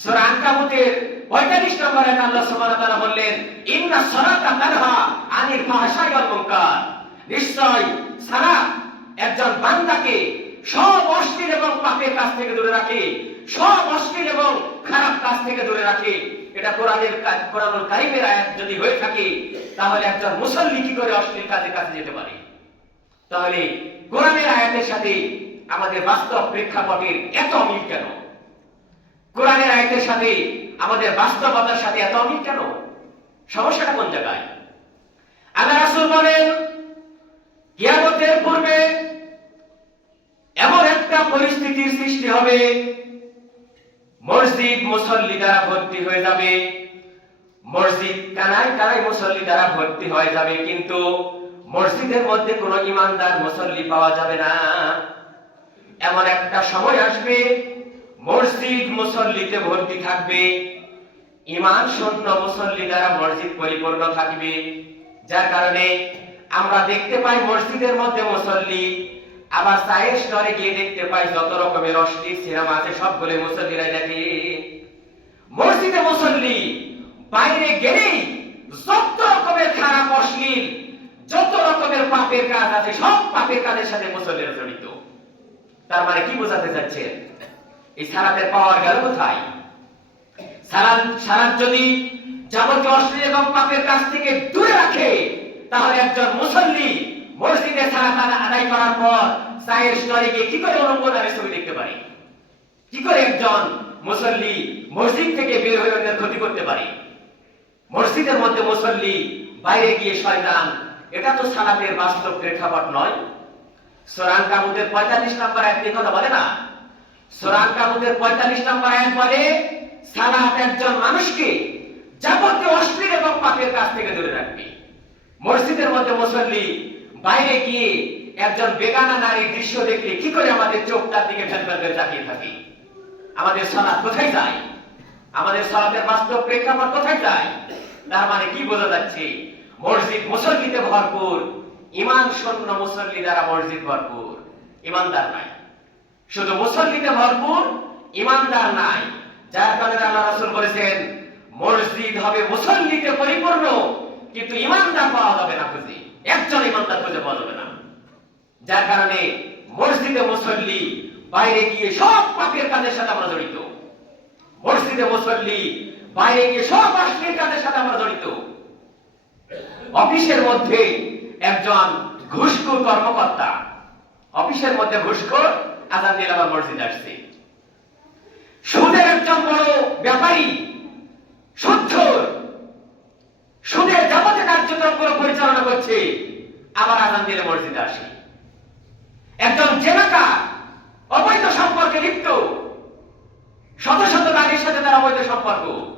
সূরা আনকাবুতের 45 নম্বর আয়াতে আল্লাহ সুবহানাহু ওয়া তাআলা বললেন, ইন্না সালাতা তানহা আনিল ফাহশাই ওয়াল মুনকার। নিশ্চয় সালাত একজন বান্দাকে সব অশ্লীল এবং পাপের কাজ থেকে দূরে রাখে, সব অশ্লীল এবং খারাপ কাজ থেকে দূরে রাখে। এটা কোরআনুল কারীমের আয়াত যদি হয়ে থাকে, তাহলে একজন মুসল্লি কি করে অশ্লীল কাজের কাছে যেতে পারে? তাহলে কোরআনের আয়াতের সাথে আমাদের বাস্তব প্রেক্ষাপটের এত অমিল কেন? কোরআনের আয়াতের সাথে আমাদের বাস্তবতার সাথে এত অমিল কেন? সমস্যাটা কোন জায়গায়? আল্লাহ রাসূল বলেন, কিয়ামতের পূর্বে এমন একটা পরিস্থিতির সৃষ্টি হবে, মসজিদ মুসল্লি দ্বারা ভর্তি হয়ে যাবে, মসজিদ কানায় কানায় মুসল্লি দ্বারা ভর্তি হয়ে যাবে, কিন্তু মসজিদের মধ্যে কোনো ঈমানদার মুসল্লি পাওয়া যাবে না। এমন একটা সময় আসবে, মসজিদ মুসল্লিতে ভর্তি থাকবে, ঈমান শূন্য মুসল্লি দ্বারা মসজিদ পরিপূর্ণ থাকবে। যার কারণে আমরা দেখতে পাই মসজিদের মধ্যে মুসল্লি, আবার চায়ের স্টলে গিয়ে দেখতে পাই যত রকমের অশ্লীল সিনেমা আছে সবগুলো মুসল্লিরা দেখে। মসজিদে মুসল্লি, বাইরে গেলেই যত রকমের খারাপ অশ্লীল যত রকমের পাপের কাজ আছে সব পাপের কাজের সাথে মুসল্লিরা জড়িত। তার মানে কি বোঝাতে চাচ্ছেন? এই সালাতের পাওয়ার গেল কোথায়? সালাত যদি যাবতীয় অশ্লীল এবং পাপের কাজ থেকে দূরে রাখে, তাহলে একজন মুসল্লি মসজিদে সালাত আদায় করার পর চায়ের স্টলে গিয়ে কি করে অনুমোদনের ছবি দেখতে পারে? কি করে একজন মুসল্লি মসজিদ থেকে বের হয়ে অন্যের ক্ষতি করতে পারে? মসজিদের মধ্যে মুসল্লি, বাইরে গিয়ে শয়তান। এটা তো সালাতের বাস্তব প্রেক্ষাপট নয়। সূরা আনকাবুতের 45 নম্বর আয়াতে কথা বলে না? সূরা আনকাবুতের 45 নম্বর আয়াত বলে, সালাত একজন মানুষকে যাবতীয় অশ্লীল এবং পাপের কাজ থেকে দূরে রাখবে। মসজিদের মধ্যে মুসল্লি, বাইরে গিয়ে একজন বেগানা নারীর দৃশ্য দেখলে কি করে আমাদের চোখ তার দিকে ফেলফেল করে তাকিয়ে থাকে? আমাদের সালাত কোথায় যায়? আমাদের সালাতের বাস্তব প্রেক্ষাপট কোথায় যায়? তার মানে কি বোঝা যাচ্ছে? মসজিদ মুসল্লিতে ভরপুর, ঈমান শূন্য মুসল্লি দ্বারা মসজিদ ভরপুর, ঈমানদার নাই। শুধু মুসল্লিতে ভরপুর, ঈমানদার নাই। যার কারণে আল্লাহ রাসূল বলেছেন, মসজিদ হবে মুসল্লিতে পরিপূর্ণ, কিন্তু ঈমানদার পাওয়া যাবে না খুঁজে, একজন ঈমানদার খুঁজে পাওয়া যাবে না। যার কারণে মসজিদে মুসল্লি, বাইরে গিয়ে সব পাপের কাজের সাথে আমরা জড়িত। মসজিদে মুসল্লি, বাইরে গিয়ে সব অশ্লীল কাজের সাথে আমরা জড়িত। অফিসের মধ্যে একজন ঘুষখোর কর্মকর্তা, অফিসের মধ্যে ঘুষখোর, আযান দিলে আবার মসজিদ আসছে। সুদের একজন বড় ব্যাপারী, সুদখোর, সুদের যাবতীয় কার্যক্রম পরিচালনা করছে, আবার আযান দিলে মসজিদে আসে। একজন জেনাকার, অবৈধ সম্পর্কে লিপ্ত, শত শত নারীর সাথে তার অবৈধ সম্পর্ক,